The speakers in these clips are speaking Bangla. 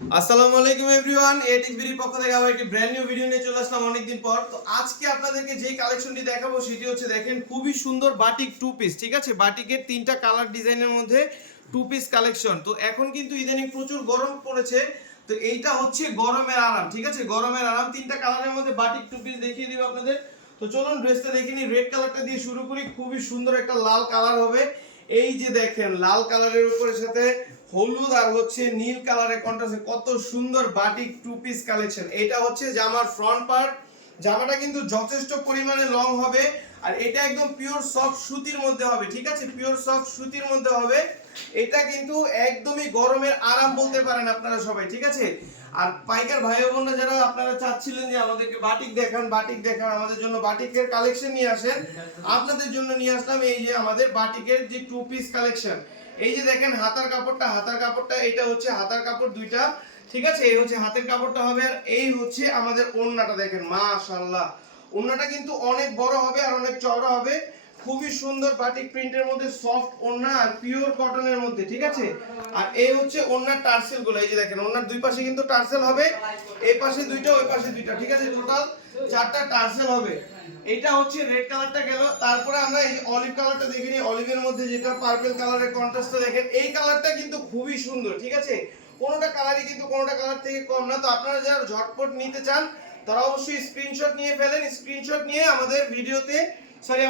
আসসালামু আলাইকুম এভরিওয়ান, এটিক্স বিডি পক্ষ থেকে আবার একটি ব্র্যান্ড নিউ ভিডিও নিয়ে চলে আসলাম অনেকদিন পর। তো আজকে আপনাদেরকে যে কালেকশনটি দেখাবো সেটি হচ্ছে, দেখেন, খুবই সুন্দর বাটিক টু পিস। ঠিক আছে, বাটিকের তিনটা কালার ডিজাইনের মধ্যে টু পিস কালেকশন। তো এখন কিন্তু ইদানিং প্রচুর গরম পড়েছে, তো এইটা হচ্ছে গরমের আরাম। ঠিক আছে, গরমের আরাম তিনটা কালারের মধ্যে বাটিক টু পিস দেখিয়ে দিব আপনাদের। তো চলুন ড্রেসটা দেখে নিই। রেড কালারটা দিয়ে শুরু করি, খুবই সুন্দর একটা লাল কালার হবে। এই যে দেখেন, লাল কালারের উপরে সাথে হলুদ আর হচ্ছে নীল কালারের কন্ট্রাস্টে কত সুন্দর বাটিক টু পিস কালেকশন। এটা হচ্ছে জামার ফ্রন্ট পার্ট। জামাটা কিন্তু যথেষ্ট পরিমাণে লং হবে, আর এটা একদম পিওর সফট সুতির মধ্যে হবে। ঠিক আছে, পিওর সফট সুতির মধ্যে হবে। এটা কিন্তু একদমই গরমের আরাম বলতে পারেন আপনারা সবাই। ঠিক আছে, আর পাইকার ভাই বোনরা যারা আপনারা চাচ্ছিলেন যে আমাদেরকে বাটিক দেখান, বাটিক দেখান, আমাদের জন্য বাটিকের কালেকশন নিয়ে আসেন, আপনাদের জন্য নিয়ে আসলাম এই যে আমাদের বাটিকের যে টু পিস কালেকশন। এই যে দেখেন হাতার কাপড়টা এটা হচ্ছে হাতার কাপড় দুইটা। ঠিক আছে, এই হচ্ছে হাতের কাপড়টা হবে, আর এই হচ্ছে আমাদের ওড়নাটা। দেখেন মাশাআল্লাহ, ওড়নাটা কিন্তু অনেক বড় হবে আর অনেক চওড়া হবে। খুবই সুন্দর বাটিক প্রিন্টের মধ্যে সফট ওড়না আর পিওর কটনের মধ্যে। ঠিক আছে, আর এই হচ্ছে ওড়নার টার্সেল গুলো। এই যে দেখেন, ওড়নার দুই পাশে কিন্তু টার্সেল হবে, এই পাশে দুইটা ওই পাশে দুইটা। ঠিক আছে, টোটাল চারটা টার্সেল হবে। এটা হচ্ছে রেড কালারটা গেল, তারপরে আমরা এই অলিভ কালারটা দেখে নিই। অলিভের মধ্যে যেটা পার্পল কালারের কন্ট্রাস্টটা দেখেন, এই কালারটা কিন্তু খুবই সুন্দর। ঠিক আছে, কোনোটা কালারই কিন্তু কোনোটা কালার থেকে কম না। তো আপনারা যারা ঝটপট নিতে চান তারা অবশ্যই স্ক্রিনশট নিয়ে ফেলেন। স্ক্রিনশট নিয়ে আমাদের ভিডিওতে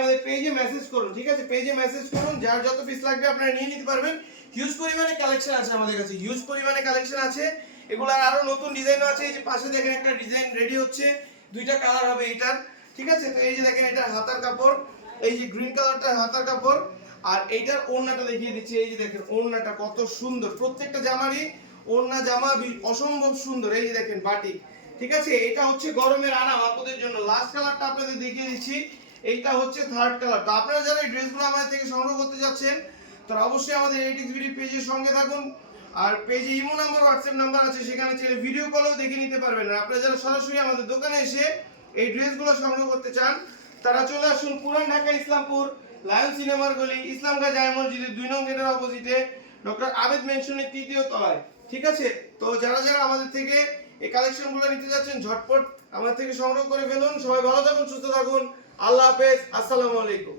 আমাদের পেজে মেসেজ করুন। ঠিক আছে, পেজে মেসেজ করুন, যার যত পিস লাগবে আপনারা নিয়ে নিতে পারবেন। হিউজ পরিমাণে কালেকশন আছে আমাদের কাছে, হিউজ পরিমাণে কালেকশন আছে। এগুলার আরো নতুন ডিজাইনও আছে। এই যে পাশে দেখেন একটা ডিজাইন রেডি হচ্ছে, দুইটা কালার হবে এটার। ঠিক আছে, তো এই যে দেখেন এটা হাতার কাপড়, এই যে গ্রিন কালারটা হাতার কাপড়, আর এইটার ওড়নাটা দেখিয়ে দিচ্ছি। এই যে দেখেন ওড়নাটা কত সুন্দর, প্রত্যেকটা জামারই ওড়না জামা অসম্ভব সুন্দর। এই যে দেখেন বাটিক। ঠিক আছে, এটা হচ্ছে গরমের আরাম আপনাদের জন্য। লাস্ট কালারটা আপনাদের দেখিয়ে দিচ্ছি, এইটা হচ্ছে থার্ড কালার। তো আপনারা যারা এই ড্রেসগুলো আমাদের থেকে সংগ্রহ করতে যাচ্ছেন তারা অবশ্যই আমাদের এটিক্স বিডি পেজের সঙ্গে থাকুন। আর পেজে ইমো নাম্বার, হোয়াটসঅ্যাপ নাম্বার আছে, সেখানে চাইলে ভিডিও কলেও দেখে নিতে পারবেন। আর আপনারা যারা সরাসরি আমাদের দোকানে এসে এই ড্রেসগুলো সংগ্রহ করতে চান তারা চলে আসুন পুরান ঢাকা ইসলামপুর লায়ন সিনেমার গলি, ইসলামগঞ্জ জামে মসজিদের 2 নং গেটের অপোজিটে ডক্টর আবেদ মেনশনের 3য় তলায়। ঠিক আছে, তো যারা যারা আমাদের থেকে এই কালেকশনগুলো নিতে যাচ্ছেন ঝটপট আমাদের থেকে সংগ্রহ করে ফেলুন। সবাই ভালো থাকুন, সুস্থ থাকুন। আল্লাহ হাফেজ, আসসালামু আলাইকুম।